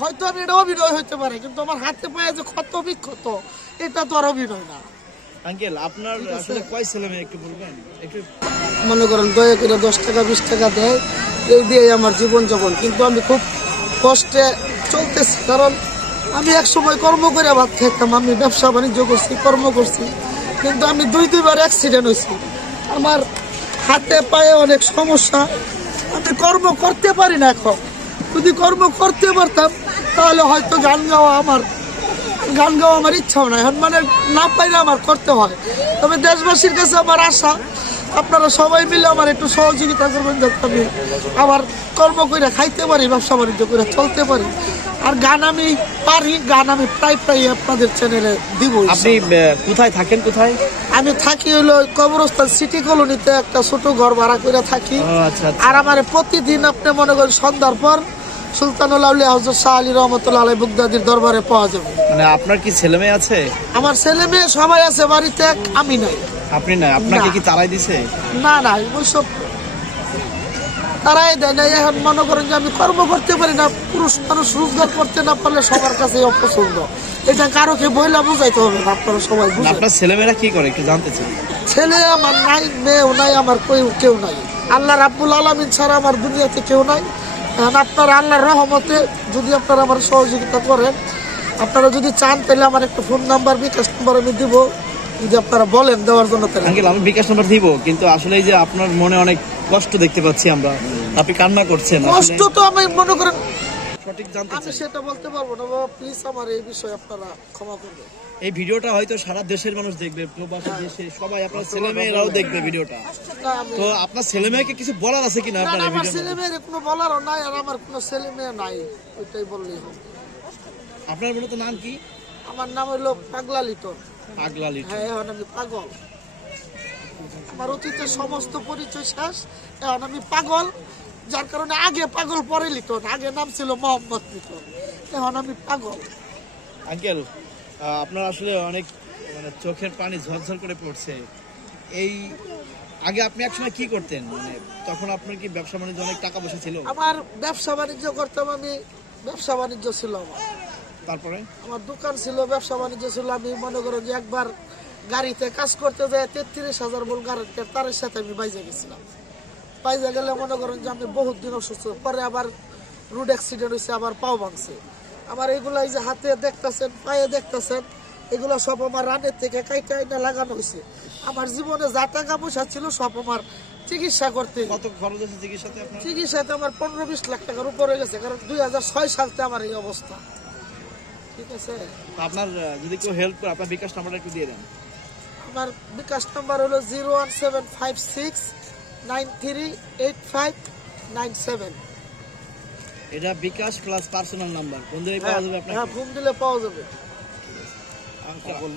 হয়তো আমি এটা অভিনয় হইতে পারে, কিন্তু আমার হাতে পায়ে যে ক্ষত বিক্ষত এটা তো আর অভিনয় না। আঙ্কেল আপনার আসলে কয় ছেলে মেয়ে একটু বলবেন? একটু মনে করেন দয়া করে 10 টাকা 20 টাকা দেয়, এই দিয়ে আমার জীবনযাপন, কিন্তু আমি খুব কষ্টে চলতেছি। কারণ আমি এক সময় কর্ম করে ভাত খেতাম, আমি ব্যবসা বাণিজ্য করছি, কর্ম করছি, কিন্তু আমি দুইবার অ্যাক্সিডেন্ট হয়েছি। আমার হাতে পায়ে অনেক সমস্যা, আমি কর্ম করতে পারি না। এখন যদি কর্ম করতে পারতাম তাহলে হয়তো গান গাওয়া আমার ইচ্ছাও নাই, এখন মানে না পাইলে আমার করতে হয়। তবে দেশবাসীর কাছে আমার আশা, আপনারা সবাই মিলে আমার একটু সহযোগিতা করবেন, যাতে আমি আবার কর্ম করে খাইতে পারি, ব্যবসা বাণিজ্য করে চলতে পারি। আর গান আমি পারি, গান আমি প্রায় আপনাদের চ্যানেলে দিব। আপনি কোথায় থাকেন? কোথায়? আমি থাকি হলো কবরস্থান সিটি কলোনিতে, একটা ছোট ঘর ভাড়া করে থাকি। আচ্ছা। আর আমার প্রতিদিন আপনি মনে করেন সন্ধ্যার পর সুলতানুল আউলিয়া হযরত শাহ আলী রহমাতুল্লাহ আলাইহি বুগদাদির দরবারে পাওয়া যাবে। মানে আপনার কি ছেলে মেয়ে আছে? আমার ছেলে মেয়ে সবাই আছে বাড়িতে, আমি নাই। আপনি নাই? আপনাকে কি তারাই দিছে? না ওইসব তারাই দেয় না। এখন মনে করেন যে আমি কর্ম করতে পারি না, পুরুষ মানুষ রোজগার করতে না পারলে সবার কাছে অপছন্দ, এটা কারোকে বইলা বুঝাইতে হবে না। আপনারা সবাই বুঝেন। আপনার ছেলেমেয়েরা কি করে একটু জানতে চাই। ছেলে আমার নাই, মেয়েও নাই, আমার কেউ নাই। আল্লাহ রাব্বুল আলামিন ছাড়া আমার দুনিয়াতে কেউ নাই। আপনারা আল্লাহর রহমতে যদি আপনারা আমার সহযোগিতা করেন, আপনারা যদি চান তাহলে আমার একটা ফোন নাম্বার, বিকাশ নাম্বার আমি দিব, যদি আপনারা বলেন দেওয়ার জন্য। আঙ্কেল আমি বিকাশ নাম্বার দিব, কিন্তু আসলে এই যে আপনার মনে অনেক কষ্ট দেখতে পাচ্ছি আমরা, আপনি কান্না করছেন। কষ্ট তো আমি মনে করেন সঠিক জানতে আমি সেটা বলতে পারবো না বাবা, প্লিজ আমার এই বিষয়ে আপনারা ক্ষমা করবেন। এই ভিডিওটা হয়তো সারা দেশের মানুষ দেখবে, প্রবাসী দেশে সবাই, আপনার ছেলে মেয়েরাও দেখবে ভিডিওটা। তো আপনার ছেলে মেয়েকে কিছু বলার আছে কিনা? আপনার আমার ছেলে মেয়ের কোনো বলারও নাই, আর আমার কোনো ছেলে মেয়ে নাই, ওইটাই বললেই হবে। আপনার মূলত নাম কি? আমার নাম হলো পাগলা লিটন। পাগলা লিটন? হ্যাঁ, এখন আমি পাগল। আমার অতীতের সমস্ত পরিচয় শেষ, এখন আমি পাগল। যার কারণে আগে পাগল পরে লিটন, আগে নাম ছিল মোহাম্মদ লিটন, এখন আমি পাগল। আঙ্কেল আপনার আসলে অনেক মানে চোখের পানি ঝরঝর করে পড়ছে। এই আগে আপনি একসময় কি করতেন? মানে তখন আপনার কি ব্যবসা বাণিজ্য অনেক টাকা পয়সা ছিল? আমার ব্যবসা বাণিজ্য করতাম, আমি ব্যবসা বাণিজ্য ছিল আমার। তারপরে আমার দোকান ছিল, ব্যবসা বাণিজ্য ছিল। আমি মনে করেন যে একবার গাড়িতে কাজ করতে যায় 33,000 বল গাড়িতে তারের সাথে আমি বাইজে গেছিলাম। বাইজে গেলে মনে করেন যে আমি বহুত দিন অসুস্থ, পরে আবার রোড অ্যাক্সিডেন্ট হয়েছে, আবার পাও ভাঙছে আমার। এগুলা এই যে হাতে দেখতেছেন, পায়ে দেখতেছেন, এগুলো সব আমার রানের থেকে কাইটা আইনা লাগানো হয়েছে। আমার জীবনে যা টাকা পয়সা ছিল সব আমার চিকিৎসা করতে। কত খরচ আছে চিকিৎসাতে আপনার? চিকিৎসাতে আমার 15-20 লাখ টাকার উপরে গেছে, কারণ 2006 সালতে আমার এই অবস্থা। ঠিক আছে, আপনার যদি কেউ হেল্প করে আপনার বিকাশ নাম্বারটা একটু দিয়ে দেন। আমার বিকাশ নাম্বার হলো 01756938597। এটা বিকাশ প্লাস পার্সোনাল নাম্বার, কোন দিলে পাওয়া যাবে? আপনার হ্যাঁ, ফোন দিলে পাওয়া যাবে। আঙ্কেল